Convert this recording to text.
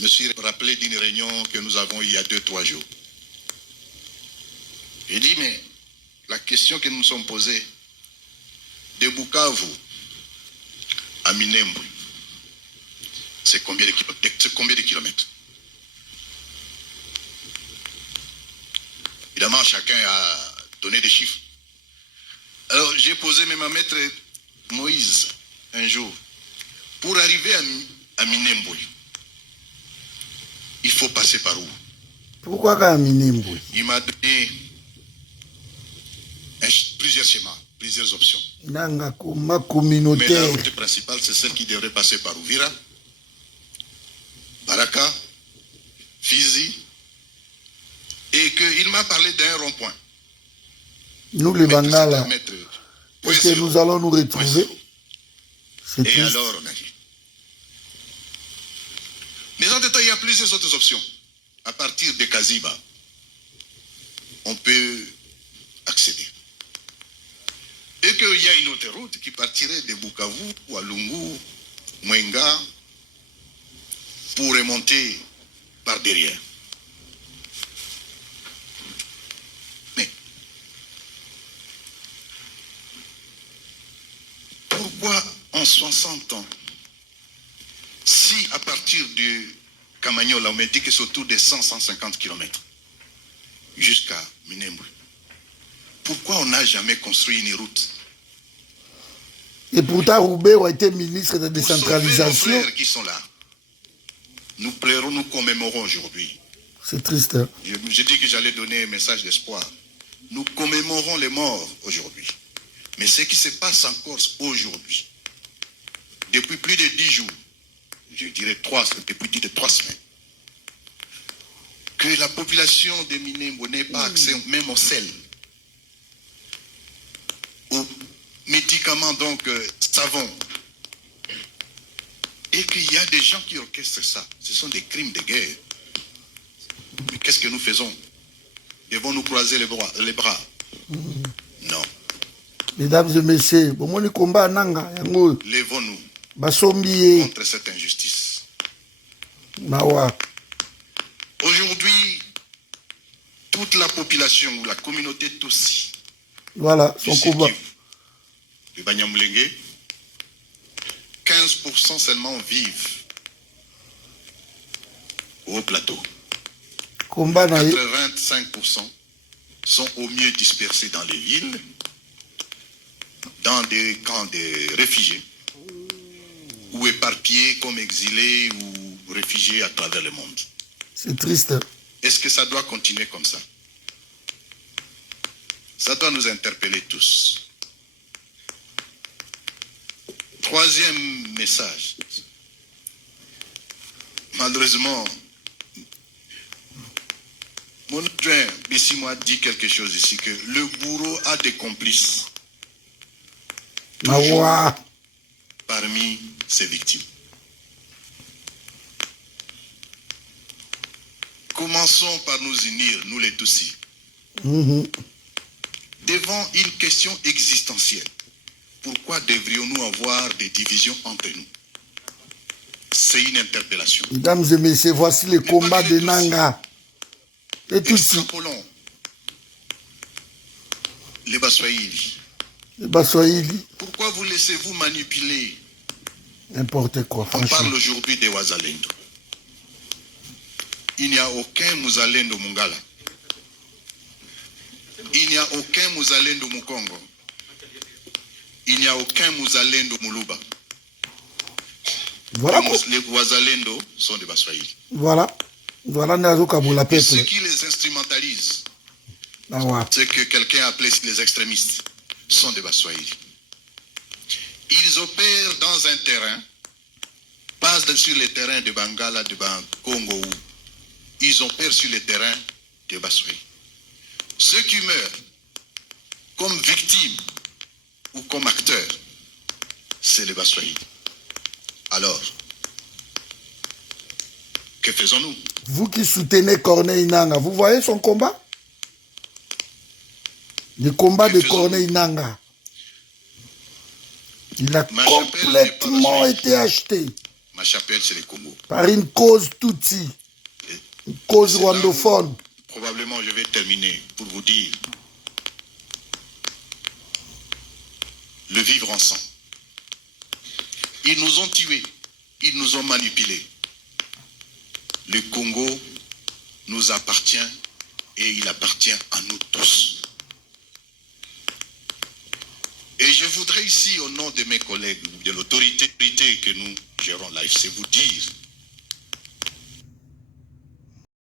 me suis rappelé d'une réunion que nous avons il y a 2-3 jours. J'ai dit, mais la question que nous nous sommes posée, de Bukavu à Minembwe, c'est combien de kilomètres? Évidemment, chacun a donné des chiffres. Alors, j'ai posé même à maître Moïse un jour, pour arriver à Minembwe, il faut passer par où? Pourquoi à Minembwe? Il m'a donné plusieurs schémas, plusieurs options. Nanga ma Mais communautaire. la route principale, c'est celle qui devrait passer par Uvira, Baraka, Fizi, et qu'il m'a parlé d'un rond-point. Nous les Bangala, est-ce que nous allons nous retrouver? C'est Et triste. alors, on a dit. Mais en temps, il y a plusieurs autres options. À partir de Kaziba, on peut accéder. Et qu'il y a une autre route qui partirait de Bukavu, Walungu, Mwenga, pour remonter par derrière. Mais pourquoi en 60 ans, si à partir de Kamanyola, on me dit que c'est autour de 100-150 km jusqu'à Minembwe, pourquoi on n'a jamais construit une route? Et pourtant, Roubert a été ministre de Pour sauver nos décentralisation. frères qui sont là. Nous pleurons, nous commémorons aujourd'hui. C'est triste. Hein? J'ai dit que j'allais donner un message d'espoir. Nous commémorons les morts aujourd'hui. Mais ce qui se passe encore aujourd'hui, depuis plus de 10 jours, je dirais depuis plus de 3 semaines, que la population de Minembwe n'ait pas accès même au sel, aux médicaments, donc savon, et qu'il y a des gens qui orchestrent ça. Ce sont des crimes de guerre. Mais qu'est-ce que nous faisons? Devons-nous croiser les bras? Non. Mesdames et messieurs, bon, mon combat nanga, yango, Lèvons-nous basombiye, contre cette injustice. mawa. Aujourd'hui, toute la population ou la communauté Tutsi Voilà, du son Sud combat. Kivu, du Banyamulenge, 15% seulement vivent au plateau. Combat na 85% sont au mieux dispersés dans les villes, dans des camps de réfugiés, ou éparpillés comme exilés ou réfugiés à travers le monde. c'est triste. Est-ce que ça doit continuer comme ça? Ça doit nous interpeller tous. Troisième message. Malheureusement, mon adjoint Bessimo a dit quelque chose ici, que le bourreau a des complices Mawa. parmi ses victimes. Commençons par nous unir, nous les Tutsis, devant une question existentielle. Pourquoi devrions-nous avoir des divisions entre nous? C'est une interpellation. Mesdames et messieurs, voici le combat de Nanga. Et tout ça. Extrapolons les Baswahili. Les Baswahili, Pourquoi vous laissez-vous manipuler? n'importe quoi, On franchement. parle aujourd'hui des Wazalendo. Il n'y a aucun Muzalendo Mungala. Il n'y a aucun Muzalendo Mukongo. Il n'y a aucun Muzalendo Muluba. Voilà, Les Wazalendo sont des Baswahili. voilà. Voilà, Nazo Kabula Et ceux peuple. qui les instrumentalisent, Mawa. ce que quelqu'un appelait les extrémistes, sont des Baswahili. Ils opèrent dans un terrain, pas sur les terrains de Bangala, de Congo. Ils opèrent sur les terrains de Baswahili. Ceux qui meurent comme victimes ou comme acteurs, c'est les Baswahili. Alors, que faisons-nous? Vous qui soutenez Corneille Nanga, vous voyez son combat? Le combat de Corneille Nanga. Il a complètement été acheté. Ma chapelle, c'est le Congo. Par une cause Tutsi, une cause rwandophone. Probablement, je vais terminer pour vous dire le vivre ensemble. Ils nous ont tués, ils nous ont manipulés. Le Congo nous appartient et il appartient à nous tous. Et je voudrais ici, au nom de mes collègues, de l'autorité que nous gérons l'AFC, vous dire